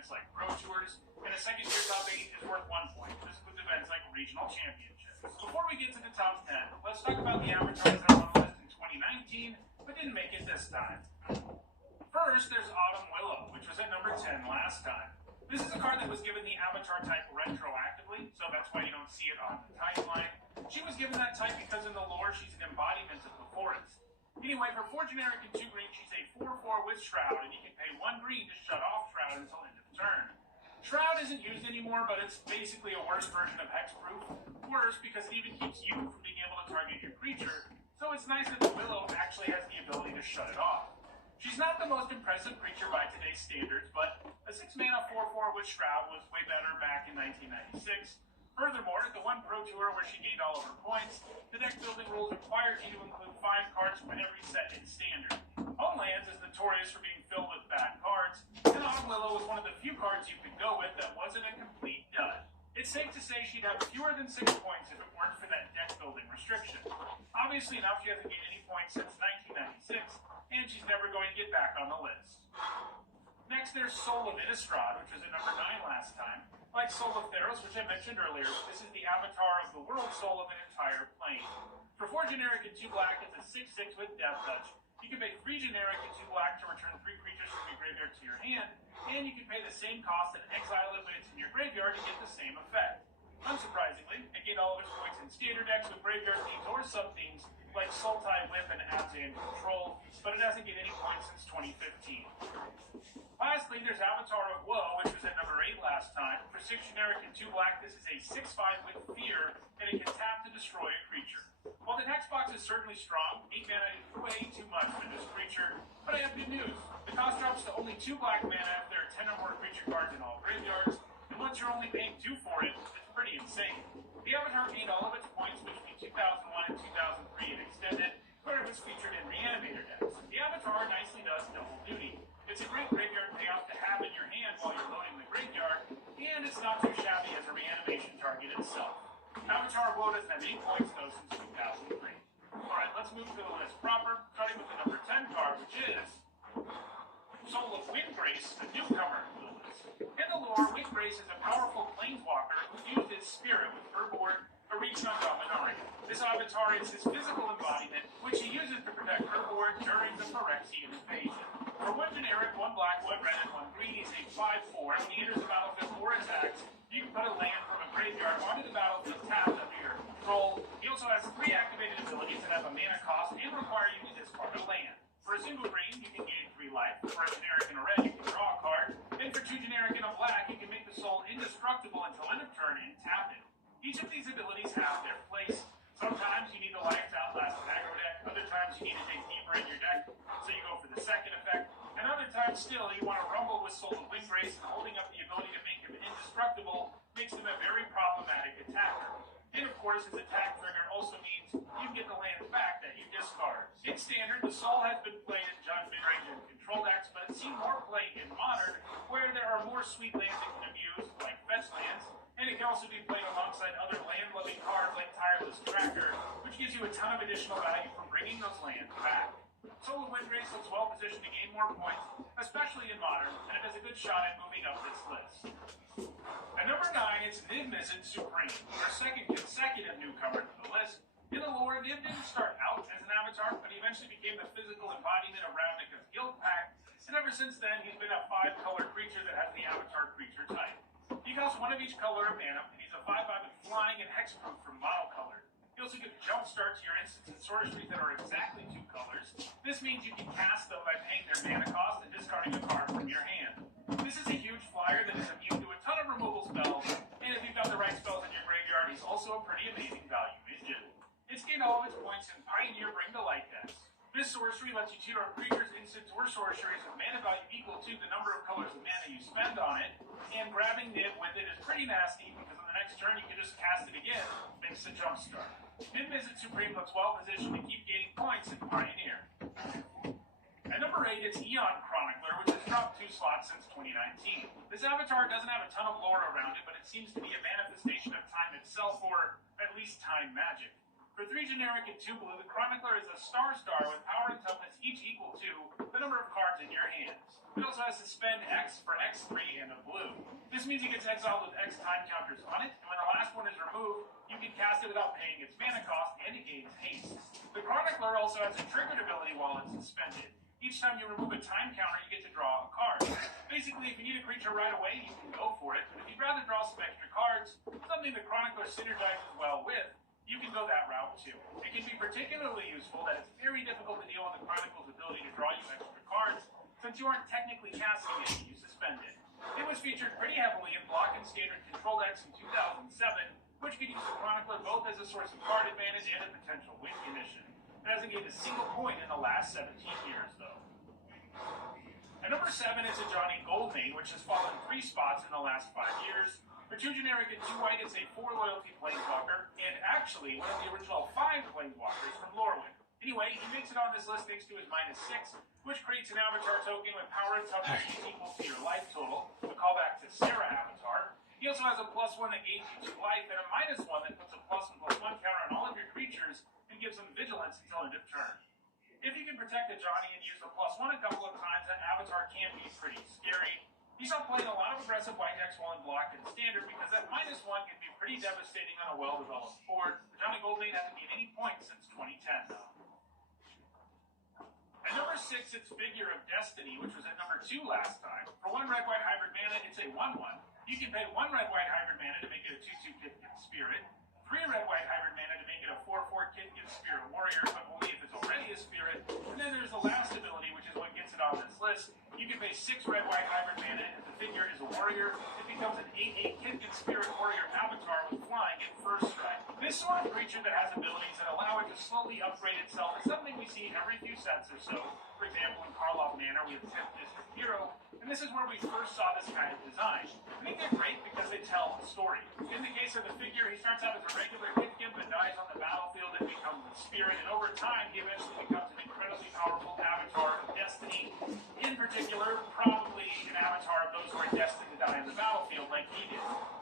events like Pro Tours, and a second-year top 8 is worth 1 point. This includes events like regional championships. Before we get to the top 10, let's talk about the avatars that were on the list in 2019, but didn't make it this time. First, there's Autumn Willow, which was at number 10 last time. This is a card that was given the avatar type retroactively, so that's why you don't see it on the timeline. She was given that type because in the lore, she's an embodiment of the forest. Anyway, for 4 generic and 2 green, she's a 4/4 with Shroud, and you can pay 1 green to shut off Shroud until end of turn. Shroud isn't used anymore, but it's basically a worse version of Hexproof. Worse because it even keeps you from being able to target your creature, so it's nice that the Willow actually has the ability to shut it off. She's not the most impressive creature by today's standards, but a 6-mana 4/4 with Shroud was way better back in 1996. Furthermore, at the one Pro Tour where she gained all of her points, the deck building rules required you to include 5 cards from every set in Standard. Homelands is notorious for being filled with bad cards, and Autumn Willow was one of the few cards you could go with that wasn't a complete dud. It's safe to say she'd have fewer than 6 points if it weren't for that deck building restriction. Obviously enough, she hasn't gained any points since 1996, and she's never going to get back on the list. Next, there's Soul of Innistrad, which was at number 9 last time. Like Soul of Theros, which I mentioned earlier, this is the avatar of the world soul of an entire plane. For 4 generic and 2 black, it's a 6/6 with Death Touch. You can pay 3 generic and 2 black to return 3 creatures from your graveyard to your hand, and you can pay the same cost and exile it when it's in your graveyard to get the same effect. Unsurprisingly, it gained all of its points in standard decks with graveyard themes or sub-themes like Sultai, Whip, and Abzan Control, but it hasn't gained any points since 2015. Lastly, there's Avatar of Woe, which was at number 8 last time. For 6 generic and 2 black, this is a 6/5 with Fear, and it can tap to destroy a creature. While the text box is certainly strong, 8 mana is way too much for this creature, but I have good news. The cost drops to only 2 black mana if there are 10 or more creature cards in all graveyards, and once you're only paying 2 for it, it's pretty insane. The Avatar gained all of its points between 2001 and 2003 and Extended, where it was featured in Reanimator decks. The Avatar nicely does double duty. It's a great graveyard payoff to have in your hand while you're loading the graveyard, and it's not too shabby as a reanimation target itself. Avatar of Woe doesn't have any points though since 2003. Alright, let's move to the list proper, starting with the number 10 card, which is Soul of Windgrace, a newcomer to the list. In the lore, Windgrace is a powerful planeswalker who used his spirit with Urborg, Arena Dominaria. This avatar is his physical embodiment, which he uses to protect Urborg during the Phyrexian invasion. For 1 generic, 1 black, 1 red, and 1 green, he's a 5/4, and when he enters the battlefield or attacks, you can put a land from a graveyard onto the battlefield tapped under your control. He also has 3 activated abilities that have a mana cost and require you to discard a land. For a single green, you can gain 3 life. For a generic and a red, you can draw a card. And for 2 generic and a black, you can make the soul indestructible until end of turn and tap it. Each of these abilities have their place. Sometimes you need the life to outlast an aggro deck. Other times you need to dig deeper in your deck, so you go for the second effect. And other times still, you want to rumble with Soul of Windgrace, and holding up the ability to make him indestructible makes him a very problematic attacker. And of course, his attack trigger also means you can get the lands back that you discard. In Standard, the Soul has been played in Jund, Midrange, and Control decks, but it's seen more play in Modern, where there are more sweet lands it can abuse, like fetch lands, and it can also be played alongside other land-loving cards like Tireless Tracker, which gives you a ton of additional value for bringing those lands back. Soul of Windgrace looks well positioned to gain more points, especially in Modern, and it has a good shot at moving up this list. At number 9, it's Niv Mizzet Supreme, our second consecutive newcomer to the list. In the lore, Niv didn't start out as an avatar, but he eventually became the physical embodiment of Ravnica's Guild Pact, and ever since then, he's been a 5-color creature that has the avatar creature type. He costs 1 of each color of mana, and he's a 5/5 with flying and hexproof from monocolored. You also get jumpstart to your instants and sorceries that are exactly 2 colors. This means you can cast them by paying their mana cost and discarding a card from your hand. This is a huge flyer that is immune to a ton of removal spells, and if you've got the right spells in your graveyard, he's also a pretty amazing value engine. It's gained all of its points in Pioneer Bring to Light decks. This sorcery lets you tutor creatures, instants, or sorceries with mana value equal to the number of colors of mana you spend on it, and grabbing Niv with it is pretty nasty because on the next turn you can just cast it again thanks to Jumpstart. Niv Mizzet Supreme looks well positioned to keep gaining points in Pioneer. At number 8, it's Aeon Chronicler, which has dropped 2 slots since 2019. This avatar doesn't have a ton of lore around it, but it seems to be a manifestation of time itself, or at least time magic. For 3 generic and 2 blue, the Chronicler is a star with power and toughness each equal to the number of cards in your hands. It also has to spend X for X3 and a blue. means it gets exiled with X time counters on it, and when the last one is removed, you can cast it without paying its mana cost, and it gains haste. The Chronicler also has a triggered ability while it's suspended. Each time you remove a time counter, you get to draw a card. Basically, if you need a creature right away, you can go for it, but if you'd rather draw some extra cards, something the Chronicler synergizes well with, you can go that route too. It can be particularly useful that it's very difficult to deal with the Chronicle's ability to draw you extra cards, since you aren't technically casting it and you suspend it. It was featured pretty heavily in Block and Standard Control decks in 2007, which could use the Chronicler both as a source of card advantage and a potential win condition. It hasn't gained a single point in the last 17 years, though. At number 7 is a Ajani Goldmane, which has fallen 3 spots in the last 5 years. For 2 generic and 2 white, it's a 4 loyalty Planeswalker, and actually one of the original 5 Planeswalkers from Lorwyn. Anyway, he makes it on this list thanks to his -6, which creates an avatar token with power and toughness equal to your life total, a callback to Sarah Avatar. He also has a +1 that gains you 2 life, and a -1 that puts a +1/+1 counter on all of your creatures and gives them vigilance until end of turn. If you can protect a Ajani and use the +1 a couple of times, that avatar can be pretty scary. You saw playing a lot of aggressive white decks while in Block and Standard because that -1 can be pretty devastating on a well-developed board. Ajani Goldmane hasn't gained any points since 2010, though. At number 6, it's Figure of Destiny, which was at number 2 last time. For 1 red-white hybrid mana, it's a 1/1. You can pay 1 red-white hybrid mana to make it a 2/2 Kithkin Spirit, 3 red-white hybrid mana to make it a 4/4 Kithkin Spirit Warrior, but only if it's already a Spirit. And then there's the last ability, which is what gets it on this list. You can pay 6 red-white hybrid mana, and if the figure is a warrior, it becomes an 8/8 Kithkin Spirit Warrior avatar with flying at first strike. This sort of creature that has abilities that allow it to slowly upgrade itself is something we see every few sets or so. For example, in Karlov Manor, we have 10th District Hero, and this is where we first saw this kind of design. I think they're great because they tell a story. In the case of the figure, he starts out as a regular Kithkin but dies on the battlefield and becomes a spirit, and over time, he eventually becomes an incredibly powerful avatar of Destiny. In particular, probably an avatar of those who are destined to die on the battlefield like he did.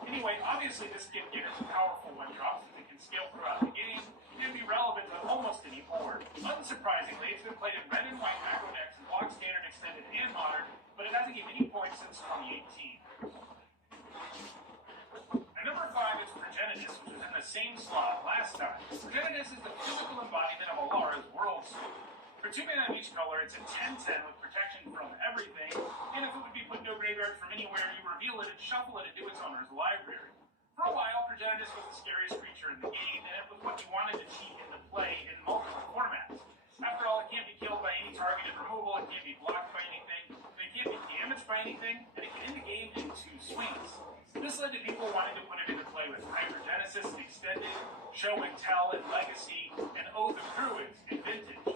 Anyway, obviously this Kithkin is a powerful one-drop since it can scale throughout the game and be relevant to almost any board. Unsurprisingly, it's been played in red and white macro decks in Block, Standard, Extended, and Modern, but it hasn't gained any points since 2018. At number 5 is Progenitus, which was in the same slot last time. Progenitus is the physical embodiment of Alara's World Soul. For 2 mana of each color, it's a 10/10 with protection from everything, and if it would be put into a graveyard from anywhere, you reveal it and shuffle it into its owner's library. For a while, Progenitus was the scariest creature in the game, and it was what you wanted to cheat into play in multiple formats. After all, it can't be killed by any targeted removal, it can't be blocked by anything, it can't be damaged by anything, and it can end the game in 2 swings. This led to people wanting to put it into play with Hypergenesis and Extended, Show and Tell and Legacy, and Oath of Druids in Vintage.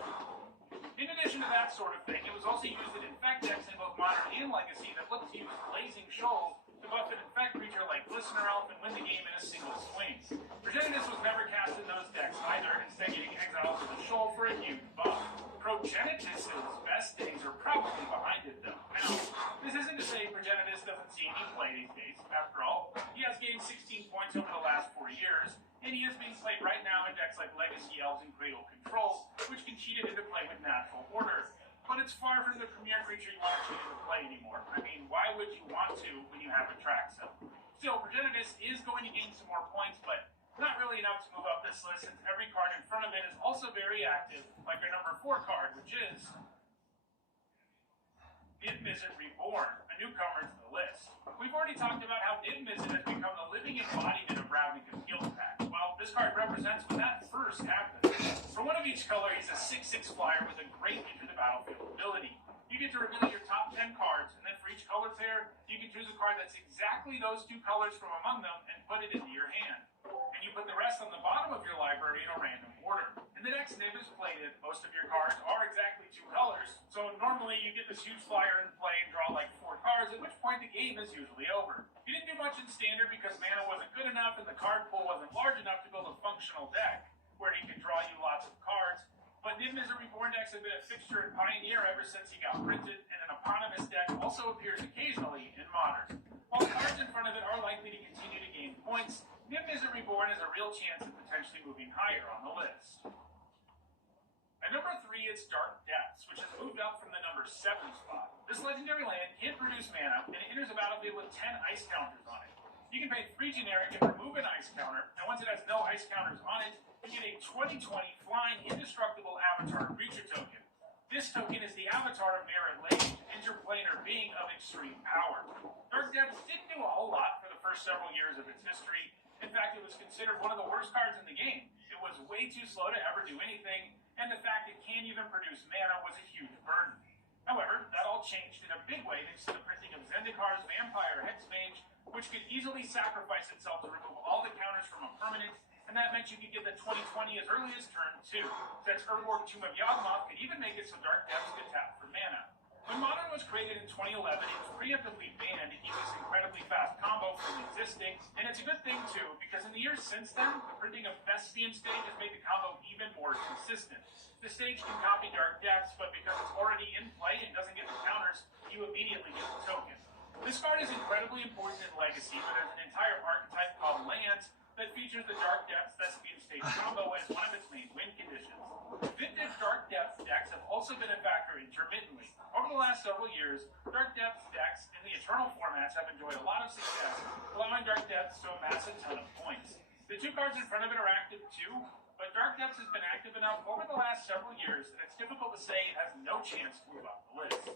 In addition to that sort of thing, it was also used in Infect decks in both Modern and Legacy that looked to use Blazing Shoals to buff an Infect creature like Glistener Elf and win the game in a single swing. Progenitus was never cast in those decks either, instead getting exiled to the Shoal for a huge buff. Progenitus' best days are probably behind it though. Now, this isn't to say Progenitus doesn't see any play these days. After all, he has gained 16 points over the last 4 years, and he is being played right now in decks like Legacy Elves and Cradle Control, which can cheat it into play with Natural Order. But it's far from the premier creature you want to cheat into play anymore. I mean, why would you want to when you have a track cell? Still, Progenitus is going to gain some more points, but not really enough to move up this list since every card in front of it is also very active, like our number 4 card, which is Niv-Mizzet Reborn, a newcomer to the list. We've already talked about how Niv-Mizzet has become the living embodiment of Ravnica's Guild Pack. Well, this card represents when that first happened. For 1 of each color, he's a 6/6 flyer with a great enter the battlefield ability. You get to reveal your top 10 cards, and then for each color pair, you can choose a card that's exactly those 2 colors from among them and put it into your hand. And you put the rest on the bottom of your library in a random order. In the decks Niv is played in, most of your cards are exactly 2 colors, so normally you get this huge flyer in play and draw like 4 cards, at which point the game is usually over. You didn't do much in Standard because mana wasn't good enough and the card pool wasn't large enough to build a functional deck where he could draw you lots of cards. But Niv-Mizzet Reborn decks have been a fixture in Pioneer ever since he got printed, and an eponymous deck also appears occasionally in Modern. While the cards in front of it are likely to continue to gain points, Niv-Mizzet Reborn has a real chance of potentially moving higher on the list. At number 3, it's Dark Depths, which has moved up from the number 7 spot. This legendary land can't produce mana, and it enters a battlefield with 10 ice counters on it. You can pay 3 generic and remove an ice counter, and once it has no ice counters on it, you get a 20/20 flying indestructible avatar creature token. This token is the avatar of Merit Lage, an interplanar being of extreme power. Dark Depths didn't do a whole lot for the first several years of its history. In fact, it was considered one of the worst cards in the game. It was way too slow to ever do anything, and the fact it can't even produce mana was a huge burden. However, that all changed in a big way thanks to the printing of Zendikar's Vampire Hexmage, which could easily sacrifice itself to remove all the counters from a permanent, and that meant you could get the 20/20 as early as turn 2, since Urborg Tomb of Yawgmoth could even make it so Dark Depths could tap for mana. When Modern was created in 2011, it was preemptively banned to keep this incredibly fast combo from existing, and it's a good thing too, because in the years since then, the printing of Thespian Stage has made the combo even more consistent. The stage can copy Dark Depths, but because it's already in play and doesn't get the counters, you immediately get the token. This card is incredibly important in Legacy, but there's an entire archetype called Lands that features the Dark Depths Thespian Stage combo as one of its main win conditions. Vintage Dark Depths decks have also been a factor intermittently. Over the last several years, Dark Depths decks in the Eternal formats have enjoyed a lot of success, allowing Dark Depths to amass a ton of points. The 2 cards in front of it are active too, but Dark Depths has been active enough over the last several years that it's difficult to say it has no chance to move up the list.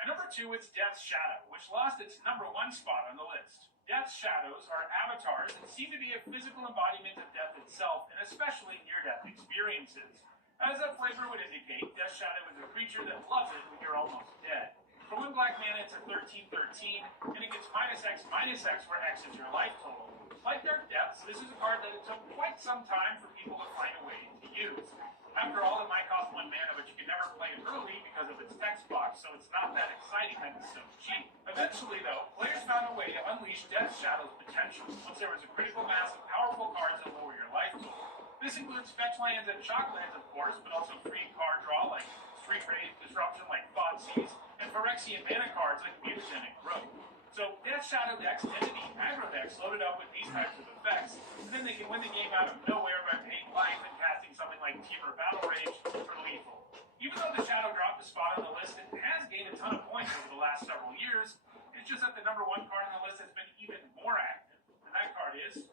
At number 2, it's Death's Shadow, which lost its number 1 spot on the list. Death's Shadows are avatars that seem to be a physical embodiment of death itself, and especially near-death experiences. As that flavor would indicate, Death's Shadow is a creature that loves it when you're almost dead. For 1 black mana, it's a 13/13, and it gets -X/-X, where X is your life total. Like Dark Depths, this is a card that it took quite some time for people to find a way to use. After all, it might cost 1 mana, but you can never play it early because of its text box, so it's not that exciting that it's so cheap. Eventually, though, players found a way to unleash Death's Shadow's potential once there was a critical mass of powerful cards that lower your life total. This includes fetch lands and shock lands, of course, but also free card draw like Street Raid, Disruption like Thoughtseize, and Phyrexian mana cards like Mutagenic Growth. So Death's Shadow decks tend to be aggro decks loaded up with these types of effects, and then they can win the game out of nowhere by paying life and casting something like Temur Battle Rage for lethal. Even though the Shadow dropped a spot on the list, it has gained a ton of points over the last several years. It's just that the number 1 card on the list has been even more active, and that card is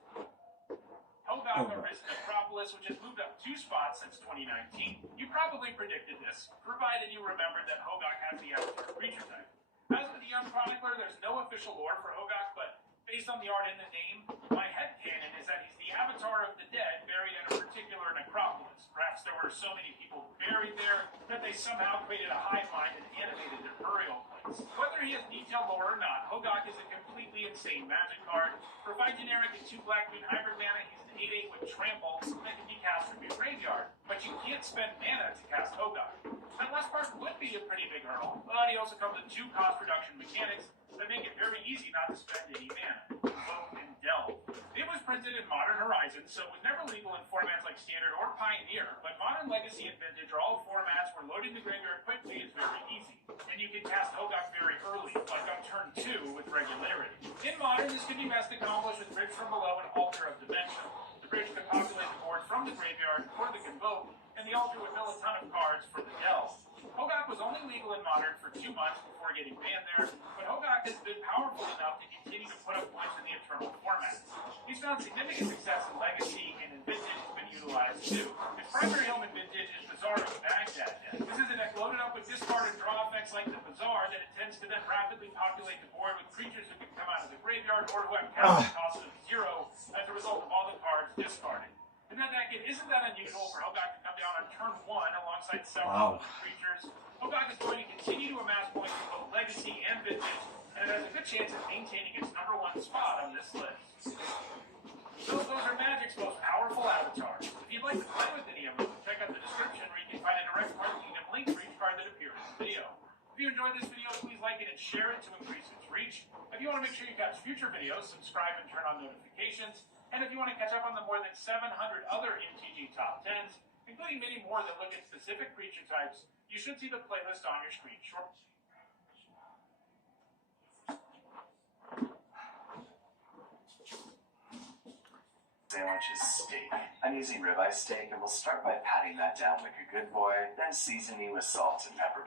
Hogaak Arisen Necropolis, which has moved up 2 spots since 2019. You probably predicted this, provided you remembered that Hogaak has the avatar creature type. As with the Young Chronicler, there's no official lore for Hogaak, but based on the art in the name, my headcanon is that he's the avatar of the dead buried in a particular necropolis. Perhaps there were so many people buried there that they somehow created a hive mind and animated their burial place. Whether he has detailed lore or not, Hogaak is a completely insane magic card. For 5 generic and 2 black green hybrid mana, he's an 8/8 with trample that can be cast from your graveyard, but you can't spend mana to cast Hogaak. That last part would be a pretty big hurdle, but he also comes with 2 cost reduction mechanics that make it very easy not to spend any mana. Vote and Delve. It was printed in Modern Horizons, so it was never legal in formats like Standard or Pioneer, but Modern, Legacy, and Vintage are all formats where loading the graveyard quickly is very easy, and you can cast Hogaak very early, like on turn 2 with regularity. In Modern, this can be best accomplished with Bridge from Below and Altar of Dimension. The Bridge can populate the board from the graveyard for the Convoke, and the Altar would mill a ton of cards for the Delve. Hogaak was only legal in Modern for 2 months before getting banned there, but Hogaak has been powerful enough to continue to put up points in the Eternal format. He's found significant success in Legacy, and in Vintage has been utilized too. His primary home in Vintage is Bazaar of Baghdad. This is a deck loaded up with discard and draw effects like the Bazaar that it tends to then rapidly populate the board with creatures who can come out of the graveyard or who have counter costs of 0 as a result of all the cards discarded. And that deck, it isn't that unusual for Hogaak to come down on turn 1 alongside several other creatures. Hogaak is going to continue to amass points in both Legacy and Vintage, and it has a good chance of maintaining its number 1 spot on this list. So those are Magic's most powerful avatars. If you'd like to play with any of them, check out the description where you can find a direct marketing and link for each card that appears in the video. If you enjoyed this video, please like it and share it to increase its reach. If you want to make sure you catch future videos, subscribe and turn on notifications. And if you want to catch up on the more than 700 other MTG Top 10s, including many more that look at specific creature types, you should see the playlist on your screen shortly. sandwich is steak. I'm using ribeye steak and we'll start by patting that down like a good boy, then seasoning with salt and pepper.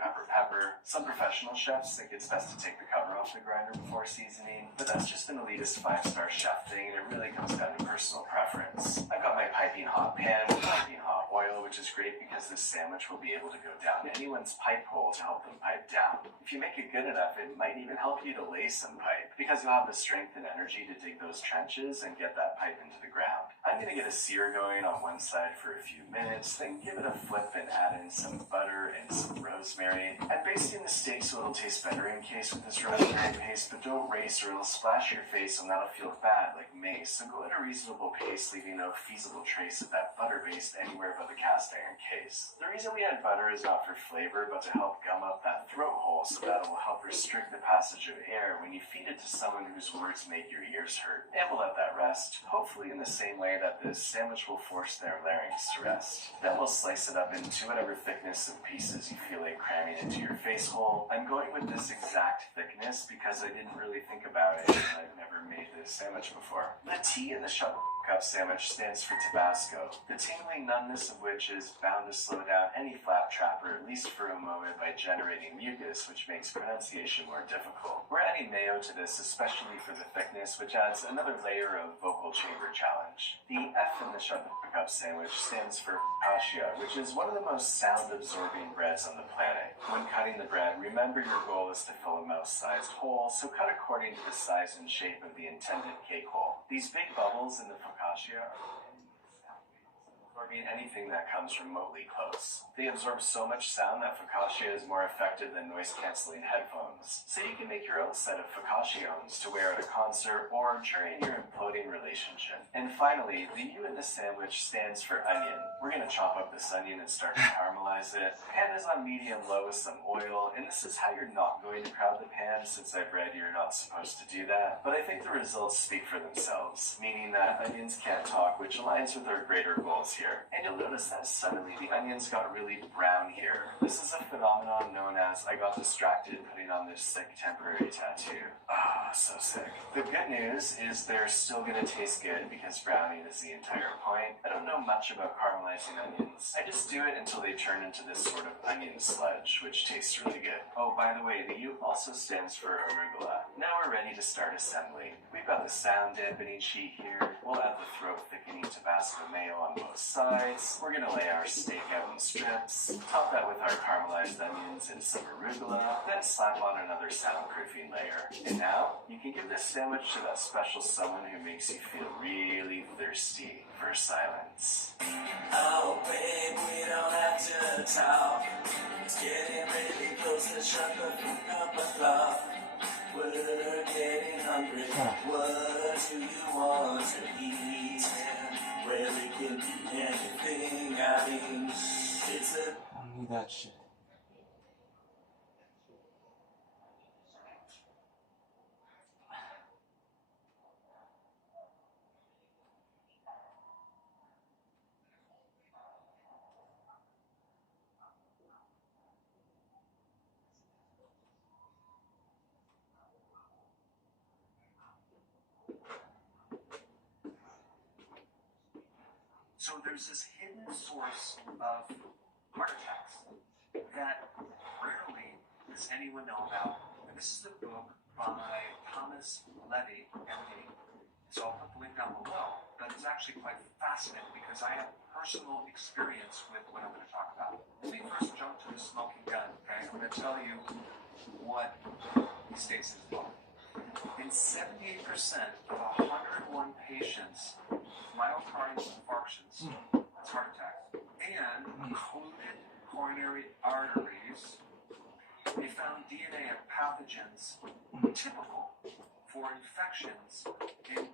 Some professional chefs think it's best to take the cover off the grinder before seasoning, but that's just an elitist 5-star chef thing and it really comes down to personal preference. I've got my piping hot pan with piping hot oil, which is great because this sandwich will be able to go down anyone's pipe hole to help them pipe down. If you make it good enough, it might even help you to lay some pipe, because you'll have the strength and energy to dig those trenches and get that pipe into the ground. I'm going to get a sear going on one side for a few minutes, then give it a flip and add in some butter and some rosemary. I'm basting the steak so it'll taste better in case with this rosemary paste, but don't race or it'll splash your face and that'll feel bad like mace. So go at a reasonable pace, leaving no feasible trace of that butter paste anywhere but the cast iron case. The reason we add butter is not for flavor, but to help gum up that throat hole so that it will help restrict the passage of air when you feed it to someone whose words make your ears hurt. And we'll let that rest, hopefully in the same way that this sandwich will force their larynx to rest. Then we'll slice it up into whatever thickness of pieces you feel like cramming into your face hole. I'm going with this exact thickness because I didn't really think about it and I've never made this sandwich before. The T in the Shuttle Cup sandwich stands for Tabasco, the tingling numbness of which is bound to slow down any flap trapper, at least for a moment, by generating mucus, which makes pronunciation more difficult. We're adding mayo to this, especially for the thickness, which adds another layer of vocal chamber challenge. The F in the Shuttle Cup sandwich stands for focaccia, which is one of the most sound-absorbing breads on the planet. When cutting the bread, remember your goal is to fill a mouse-sized hole, so cut according to the size and shape of the intended cake hole. These big bubbles in the focaccia are absorbing anything that comes remotely close. They absorb so much sound that focaccia is more effective than noise-canceling headphones. So you can make your own set of focaccions to wear at a concert or during your imploding relationship. And finally, the U in the sandwich stands for onion. We're going to chop up this onion and start to caramelize it. The pan is on medium-low with some oil, and this is how you're not going to crowd the pan, since I've read you're not supposed to do that. But I think the results speak for themselves, meaning that onions can't talk, which aligns with our greater goals here. And you'll notice that suddenly the onions got really brown here. This is a phenomenon known as I got distracted putting on this sick temporary tattoo. Ah, so sick. The good news is they're still going to taste good because browning is the entire point. I don't know much about caramelizing onions. I just do it until they turn into this sort of onion sludge, which tastes really good. Oh, by the way, the U also stands for arugula. Now we're ready to start assembling. We've got the sound dampening sheet here. We'll add the throat thickening Tabasco mayo on both sides. We're going to lay our steak out in strips, top that with our caramelized onions and some arugula, then slap on another soundproofing layer. And now, you can give this sandwich to that special someone who makes you feel really thirsty for silence. Oh, babe, we don't have to talk. It's getting really close to shut the fuck up. We're getting hungry. What do you want to eat? Well, it can be anything. I mean, it's a... I don't need that shit. So there's this hidden source of heart attacks that rarely does anyone know about. And this is a book by Thomas Levy, MD. So I'll put the link down below. But it's actually quite fascinating because I have personal experience with what I'm going to talk about. Let me first jump to the smoking gun, okay? I'm going to tell you what he states in his book. In 78% of 101 patients, myocardial infarctions, that's heart attacks, and occluded coronary arteries, they found DNA of pathogens typical for infections in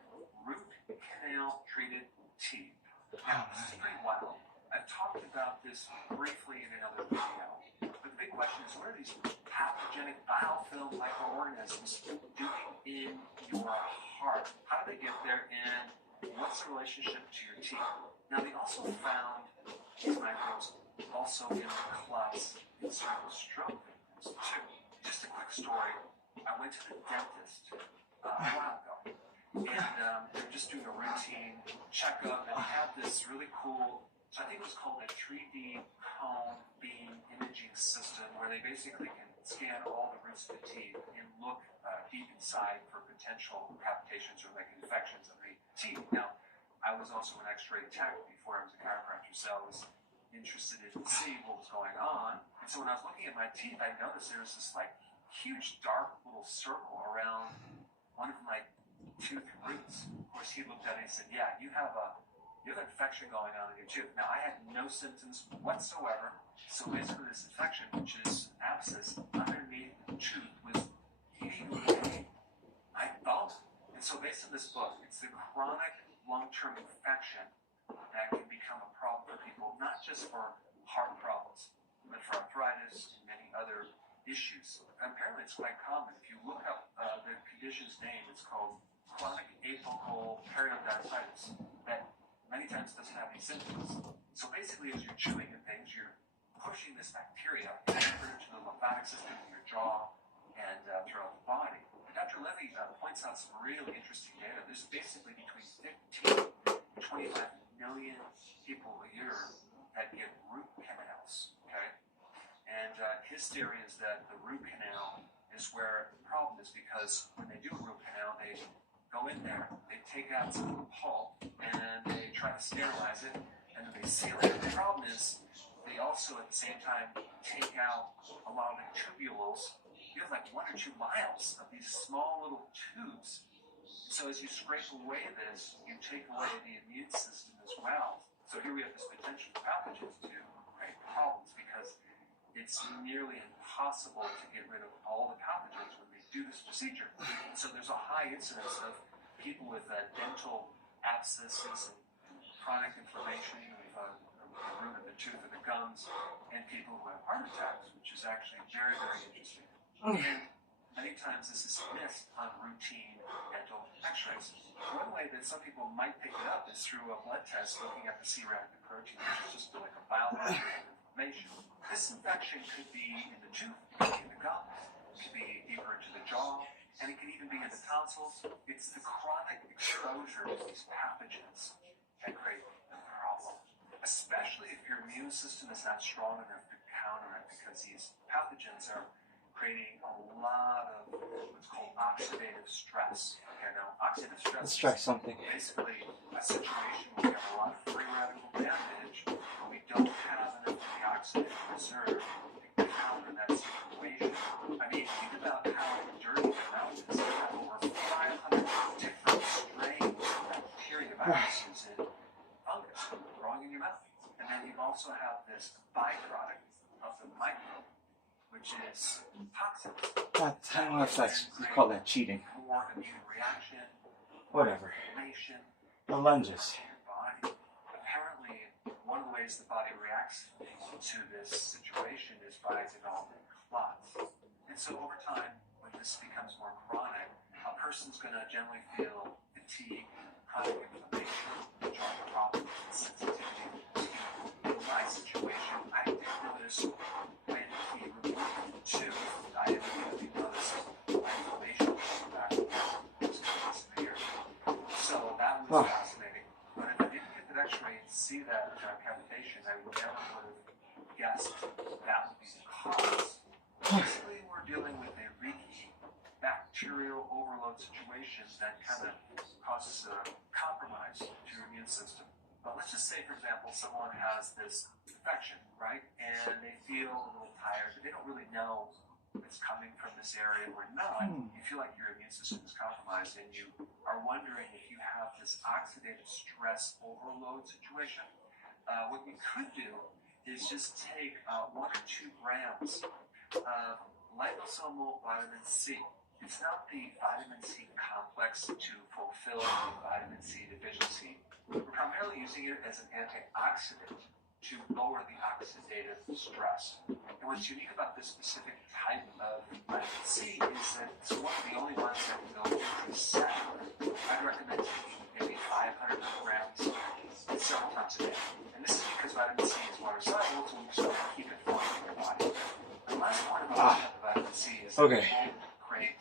root canal treated teeth. Now, this is pretty wild. I've talked about this briefly in another video, but the big question is, what are these pathogenic biofilm microorganisms doing in your heart? How do they get there, and what's the relationship to your teeth? Now, they also found these microbes also in the clots in cerebral stroke victims, too. Just a quick story. I went to the dentist a while ago, and they're just doing a routine checkup, and have this really cool, I think it was called a 3D cone beam imaging system, where they basically can scan all the roots of the teeth and look deep inside for potential capitations or like infections of the teeth. Now, I was also an X-ray tech before I was a chiropractor, so I was interested in seeing what was going on. And so when I was looking at my teeth, I noticed there was this like huge dark little circle around one of my tooth roots. Of course, he looked at it and said, "Yeah, you have an infection going on in your tooth." Now, I had no symptoms whatsoever. So basically, this infection, which is abscess underneath the tooth, was eating away my bone. And so, based on this book, it's the chronic long-term infection that can become a problem for people, not just for heart problems, but for arthritis and many other issues. Apparently, it's quite common. If you look up the condition's name, it's called chronic apical periodontitis, that many times doesn't have any symptoms. So basically, as you're chewing and things, you're pushing this bacteria into the lymphatic system in your jaw and throughout the body. Dr. Levy points out some really interesting data. There's basically between 15 and 25 million people a year that get root canals, okay? And his theory is that the root canal is where the problem is, because when they do a root canal, they go in there, they take out some of the pulp, and they try to sterilize it, and then they seal it. The problem is they also, at the same time, take out a lot of the tubules. You have like 1 or 2 miles of these small little tubes. So as you scrape away this, you take away the immune system as well. So here we have this potential for pathogens to create problems, because it's nearly impossible to get rid of all the pathogens when they do this procedure. And so there's a high incidence of people with dental abscesses and chronic inflammation of the root of the tooth or the gums, and people who have heart attacks, which is actually very, very interesting. And many times this is missed on routine dental x-rays. One way that some people might pick it up is through a blood test looking at the C-reactive protein, which is just like a biomarker of inflammation. This infection could be in the tooth, it could be in the gums, it could be deeper into the jaw, and it could even be in the tonsils. It's the chronic exposure to these pathogens that create the problem, especially if your immune system is not strong enough to counter it, because these pathogens are creating a lot of what's called oxidative stress. Okay, now oxidative stress Let's try something. is basically a situation where we have a lot of free radical damage, and we don't have enough of the oxidative reserve to counter that situation. I mean, think about how dirty your mouth is. You have over 500 different strains of bacteria, viruses, and fungus growing in your mouth. And then you also have this byproduct of the microbe, which is toxins. I don't know if that's, you call that cheating. More immune reaction, Whatever. inflammation The lunges. in your body. Apparently, one of the ways the body reacts to this situation is by developing clots. And so over time, when this becomes more chronic, a person's going to generally feel fatigue, chronic inflammation, joint problems, and sensitivity to heat. In my situation, I did notice when he removed the tooth, I immediately noticed my inflammation coming back. It was going to disappear. So that was fascinating. But if I didn't get that x-ray and see that cavitation, I would never would have guessed that would be the cause. Basically, we're dealing with a leaky bacterial overload situation that kind of causes a compromise to your immune system. But let's just say, for example, someone has this infection, right? And they feel a little tired, but they don't really know if it's coming from this area or not. You feel like your immune system is compromised, and you are wondering if you have this oxidative stress overload situation. What you could do is just take 1 or 2 grams of liposomal vitamin C. It's not the vitamin C complex to fulfill the vitamin C deficiency. We're primarily using it as an antioxidant to lower the oxidative stress. And what's unique about this specific type of vitamin C is that it's one of the only ones that can go intracellular. I'd recommend taking maybe 500 milligrams several times a day. And this is because vitamin C is water soluble, so we just want to keep it flowing in your body. The last point about vitamin C is that it won't create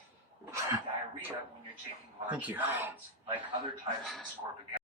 diarrhea when you're taking large amounts, like like other types of scorpion